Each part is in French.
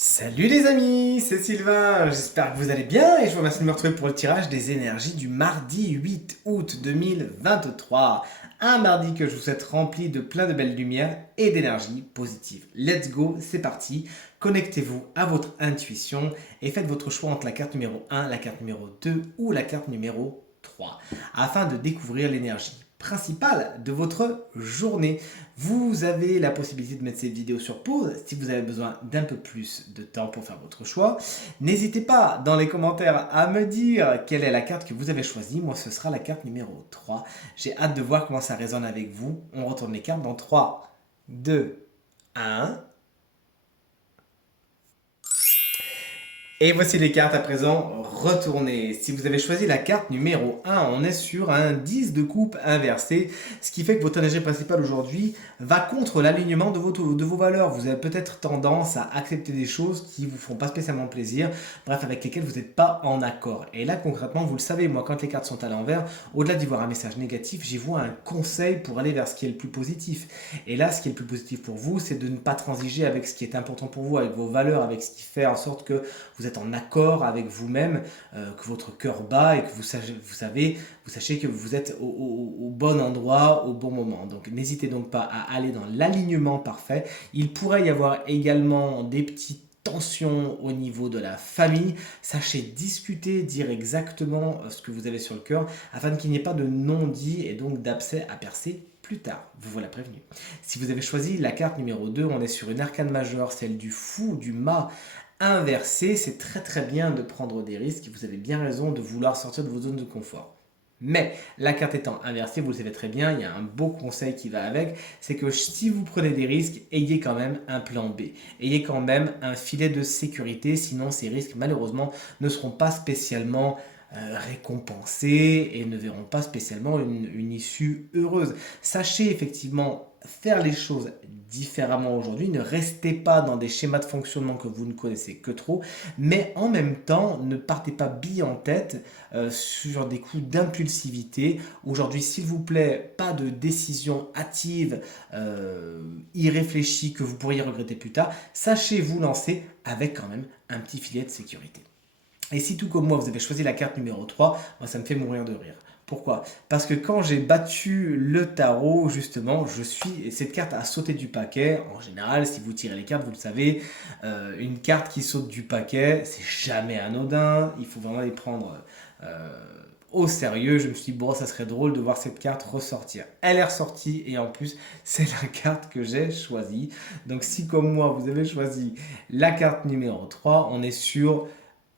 Salut les amis, c'est Sylvain, j'espère que vous allez bien et je vous remercie de me retrouver pour le tirage des énergies du mardi 8 août 2023. Un mardi que je vous souhaite rempli de plein de belles lumières et d'énergie positive. Let's go, c'est parti. Connectez-vous à votre intuition et faites votre choix entre la carte numéro 1, la carte numéro 2 ou la carte numéro 3 afin de découvrir l'énergie principale de votre journée. Vous avez la possibilité de mettre cette vidéo sur pause si vous avez besoin d'un peu plus de temps pour faire votre choix. N'hésitez pas dans les commentaires à me dire quelle est la carte que vous avez choisie. Moi, ce sera la carte numéro 3. J'ai hâte de voir comment ça résonne avec vous. On retourne les cartes dans 3, 2, 1. Et voici les cartes à présent retournées. Si vous avez choisi la carte numéro 1, on est sur un 10 de coupe inversé, ce qui fait que votre énergie principale aujourd'hui va contre l'alignement de vos valeurs. Vous avez peut-être tendance à accepter des choses qui ne vous font pas spécialement plaisir, bref, avec lesquelles vous n'êtes pas en accord. Et là, concrètement, vous le savez, moi, quand les cartes sont à l'envers, au-delà d'y voir un message négatif, j'y vois un conseil pour aller vers ce qui est le plus positif. Et là, ce qui est le plus positif pour vous, c'est de ne pas transiger avec ce qui est important pour vous, avec vos valeurs, avec ce qui fait en sorte que vous êtes en accord avec vous-même, que votre cœur bat et que vous sachiez que vous êtes au bon endroit, au bon moment. Donc n'hésitez donc pas à aller dans l'alignement parfait. Il pourrait y avoir également des petites tensions au niveau de la famille. Sachez discuter, dire exactement ce que vous avez sur le cœur afin qu'il n'y ait pas de non-dit et donc d'abcès à percer plus tard, vous voilà prévenu. Si vous avez choisi la carte numéro 2, on est sur une arcane majeure, celle du fou, du mât, inversé, c'est très bien de prendre des risques, vous avez bien raison de vouloir sortir de vos zones de confort. Mais la carte étant inversée, vous le savez très bien, il y a un beau conseil qui va avec, c'est que si vous prenez des risques, ayez quand même un plan B. Ayez quand même un filet de sécurité, sinon ces risques malheureusement ne seront pas spécialement récompensés et ne verront pas spécialement une issue heureuse. Sachez effectivement faire les choses différemment aujourd'hui, ne restez pas dans des schémas de fonctionnement que vous ne connaissez que trop, mais en même temps, ne partez pas bille en tête sur des coups d'impulsivité. Aujourd'hui, s'il vous plaît, pas de décision hâtive, irréfléchie que vous pourriez regretter plus tard. Sachez vous lancer avec quand même un petit filet de sécurité. Et si tout comme moi, vous avez choisi la carte numéro 3, moi ça me fait mourir de rire. Pourquoi? Parce que quand j'ai battu le tarot, justement, cette carte a sauté du paquet. En général, si vous tirez les cartes, vous le savez, une carte qui saute du paquet, c'est jamais anodin. Il faut vraiment les prendre au sérieux. Je me suis dit, bon, ça serait drôle de voir cette carte ressortir. Elle est ressortie et en plus, c'est la carte que j'ai choisie. Donc si comme moi, vous avez choisi la carte numéro 3, on est sur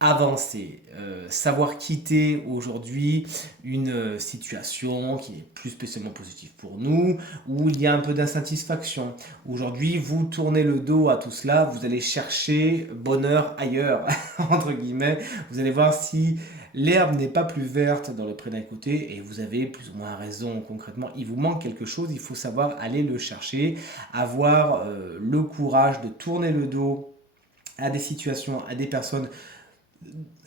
avancer, savoir quitter aujourd'hui une situation qui est plus spécialement positive pour nous, où il y a un peu d'insatisfaction. Aujourd'hui, vous tournez le dos à tout cela, vous allez chercher bonheur ailleurs, entre guillemets. Vous allez voir si l'herbe n'est pas plus verte dans le pré d'un côté, et vous avez plus ou moins raison concrètement. Il vous manque quelque chose, il faut savoir aller le chercher, avoir le courage de tourner le dos à des situations, à des personnes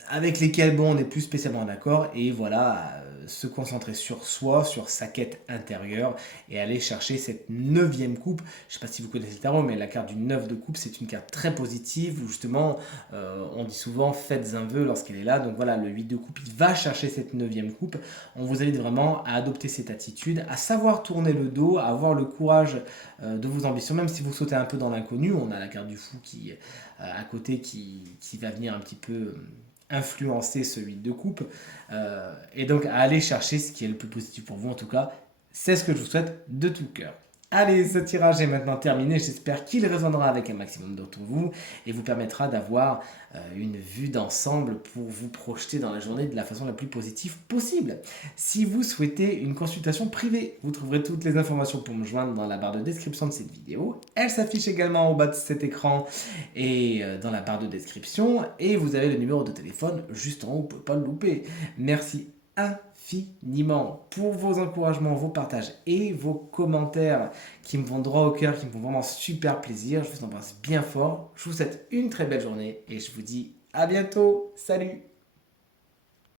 avec lesquels bon, on n'est plus spécialement en accord et voilà, se concentrer sur soi, sur sa quête intérieure et aller chercher cette neuvième coupe. Je ne sais pas si vous connaissez le tarot, mais la carte du 9 de coupe, c'est une carte très positive où justement, on dit souvent faites un vœu lorsqu'elle est là. Donc voilà, le 8 de coupe, il va chercher cette neuvième coupe. On vous invite vraiment à adopter cette attitude, à savoir tourner le dos, à avoir le courage de vos ambitions, même si vous sautez un peu dans l'inconnu. On a la carte du fou qui à côté qui va venir un petit peu influencer ce 8 de coupe. Et donc à aller chercher ce qui est le plus positif pour vous. En tout cas, c'est ce que je vous souhaite de tout cœur. Allez, ce tirage est maintenant terminé. J'espère qu'il résonnera avec un maximum d'entre vous et vous permettra d'avoir une vue d'ensemble pour vous projeter dans la journée de la façon la plus positive possible. Si vous souhaitez une consultation privée, vous trouverez toutes les informations pour me joindre dans la barre de description de cette vidéo. Elle s'affiche également au bas de cet écran et dans la barre de description. Et vous avez le numéro de téléphone juste en haut, vous ne pouvez pas le louper. Merci infiniment pour vos encouragements, vos partages et vos commentaires qui me vont droit au cœur, qui me font vraiment super plaisir. Je vous embrasse bien fort. Je vous souhaite une très belle journée et je vous dis à bientôt. Salut!